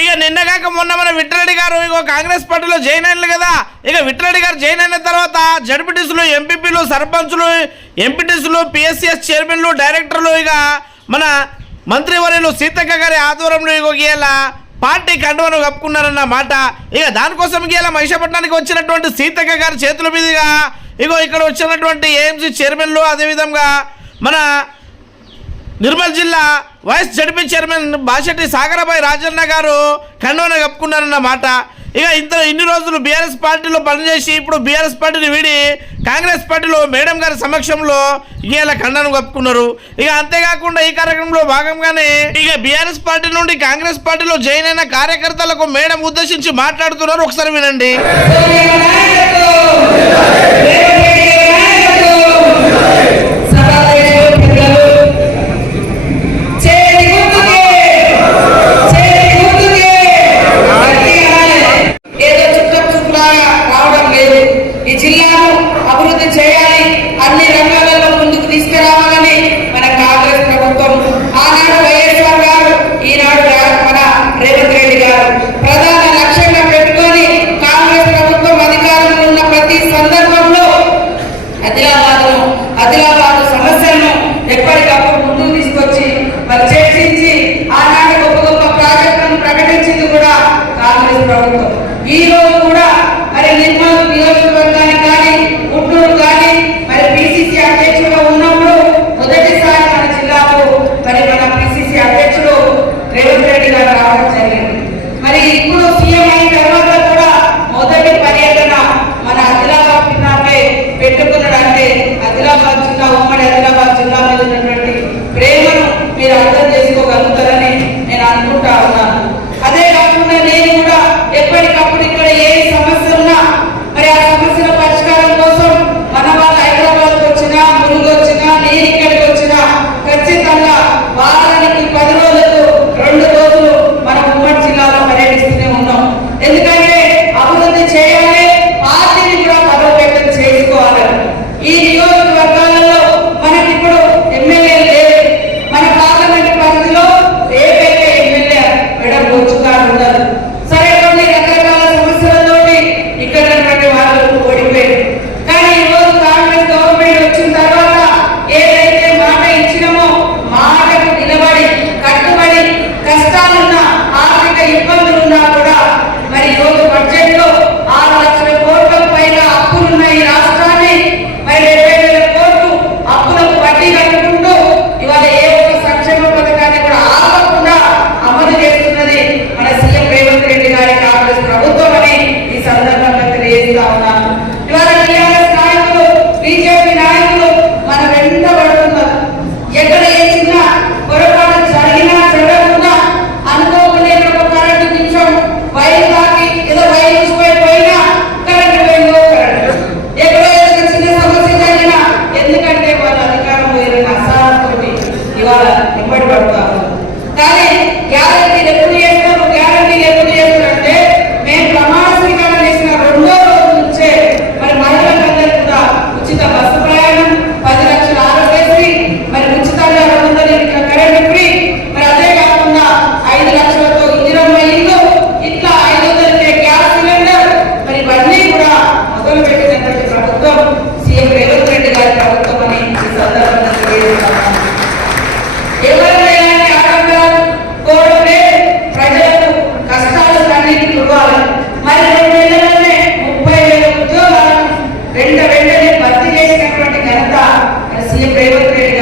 ఇక నిన్న కాక మొన్న మన విట్రెడ్డి గారు ఇక కాంగ్రెస్ పార్టీలో జాయిన్ అయినారు కదా. ఇక విట్రెడ్డి గారు జాయిన్ అయిన తర్వాత జడ్పీటీసులు ఎంపీపీలు సర్పంచులు ఎంపీటీసులు పిఎస్సిఎస్ చైర్మన్లు డైరెక్టర్లు ఇక మన మంత్రివర్యులు సీతక్క గారి ఆధ్వర్యంలో ఇగో గీయాల పార్టీ కండువను కప్పుకున్నారన్న మాట. ఇక దానికోసం గీయాల మహిషపట్నానికి వచ్చినటువంటి సీతక్క గారి చేతుల మీదుగా ఇగో ఇక్కడ వచ్చినటువంటి ఏఎంసీ చైర్మన్లు అదేవిధంగా మన నిర్మల్ జిల్లా vice ZP chairman Bashetti Sagarabai Rajanna గారు ఖండోన కప్పుకున్నారన్న మాట. ఇక ఇంత ఇన్ని రోజులు బీఆర్ఎస్ పార్టీలో పనిచేసి ఇప్పుడు బీఆర్ఎస్ పార్టీని వీడి కాంగ్రెస్ పార్టీలో మేడం గారి సమక్షంలో ఇవాళ ఖండనం కప్పుకున్నారు. ఇక అంతేకాకుండా ఈ కార్యక్రమంలో భాగంగానే ఇక బీఆర్ఎస్ పార్టీ నుండి కాంగ్రెస్ పార్టీలో జాయిన్ అయిన కార్యకర్తలకు మేడం ఉద్దేశించి మాట్లాడుతున్నారు. ఒకసారి వినండి. ఈ రోజు ಐವತ್ತೈದು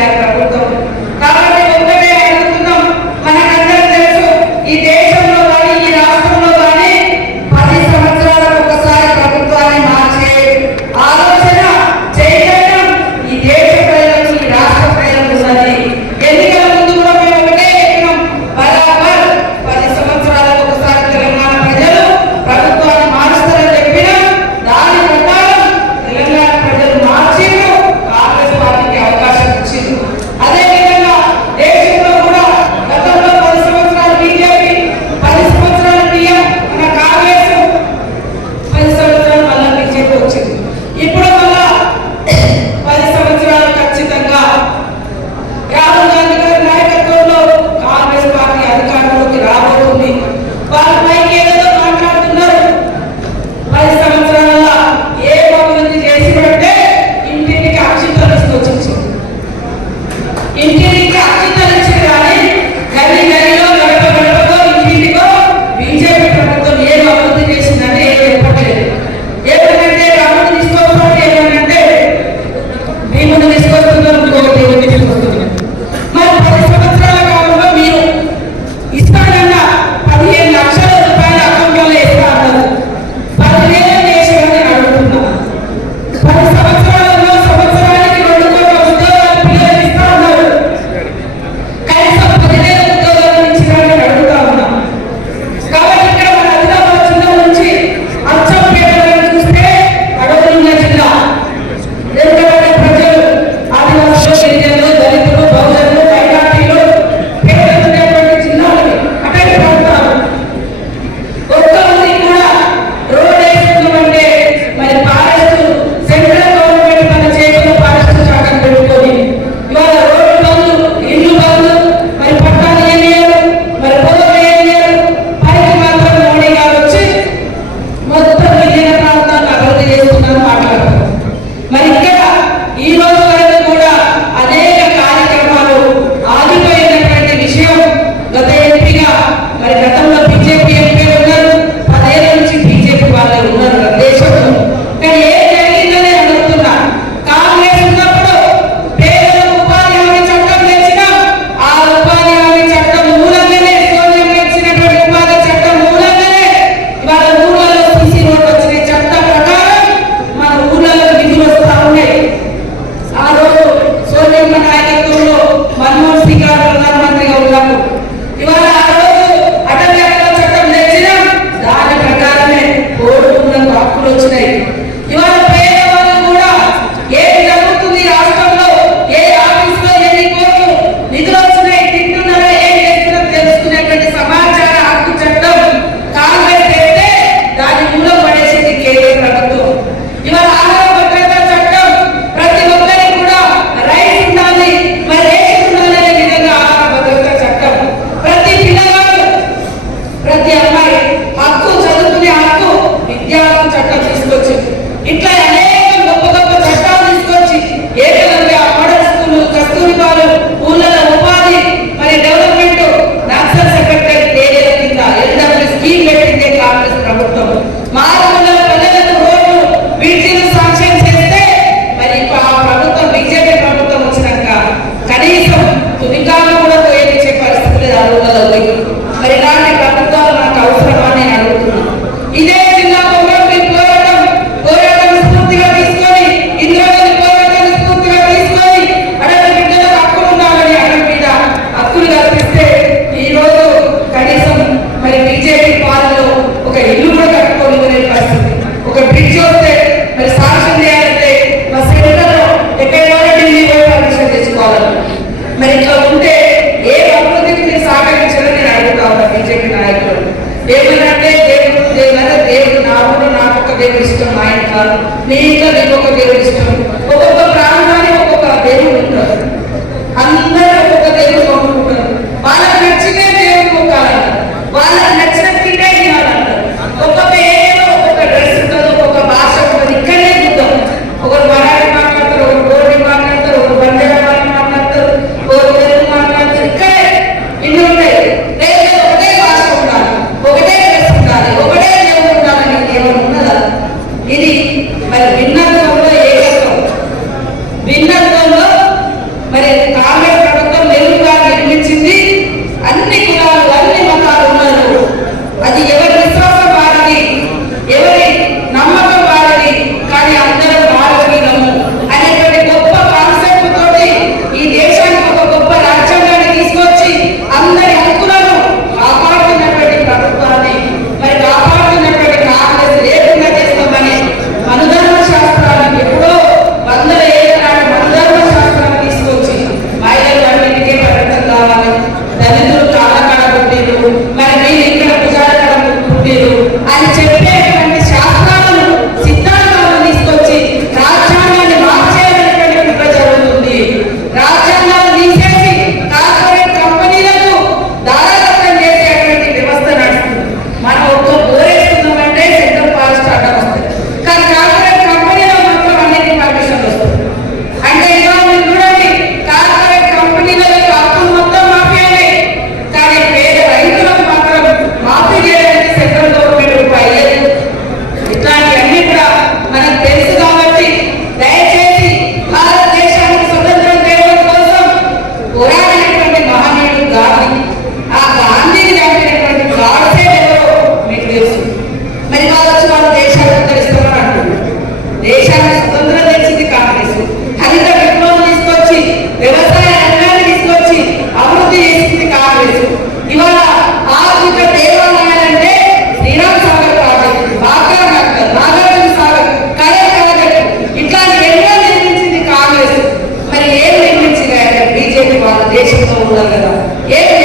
ఒక బ్రిడ్జ్ వస్తే మరి సాంక్షన్ చేయాలంటే మా సెంటర్లో ఎక్కడైనా ఢిల్లీ పోయి పర్మిషన్ తెచ్చుకోవాలి? మరి ఇట్లా ఉంటే ఏ అభివృద్ధికి మీరు సహకరించాలని నేను అడుగుతా ఉన్నా బీజేపీ నాయకులు. ఏమన్నంటే దేవుడు దేవుడు దేవుడు నా ఊరు నాకు ఒక దేవుడు ఇష్టం మా ఇంట్లో. మీ ఇంట్లో నీకు ఒక దేవుడు ఇష్టం. ದೇಶವನ್ನು ಉಳ್ಳಾಗದ ಏನು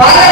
பல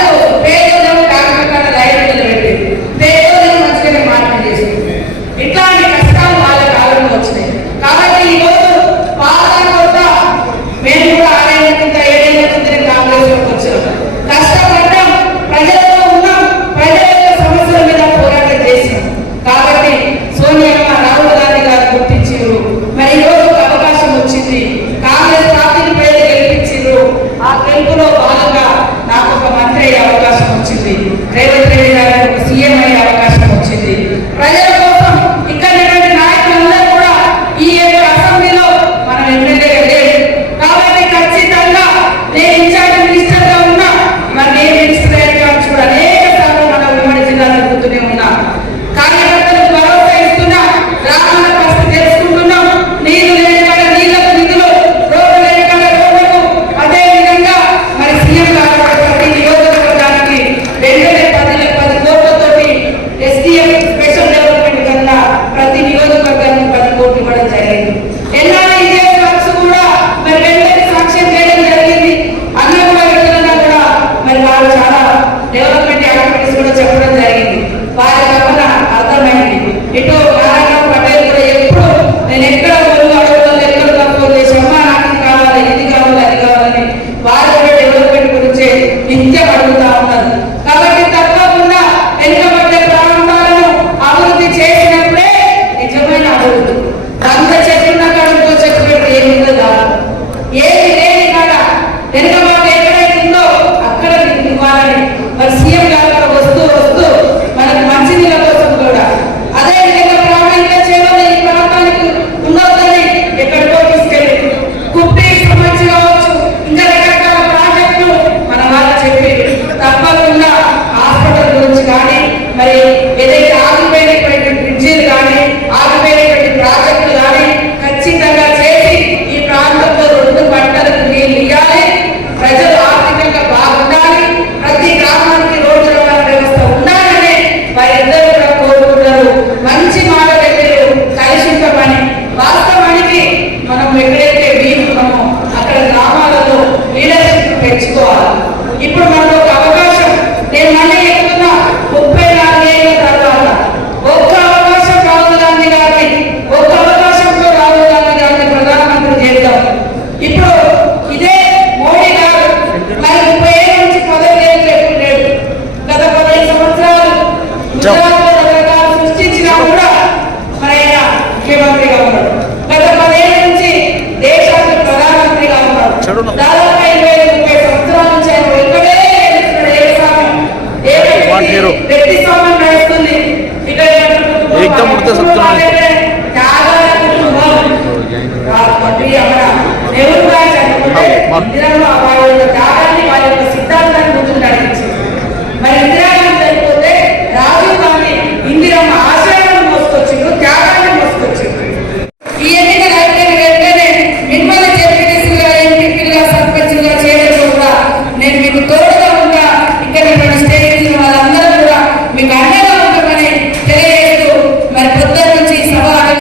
గారు చనిపోతే మా-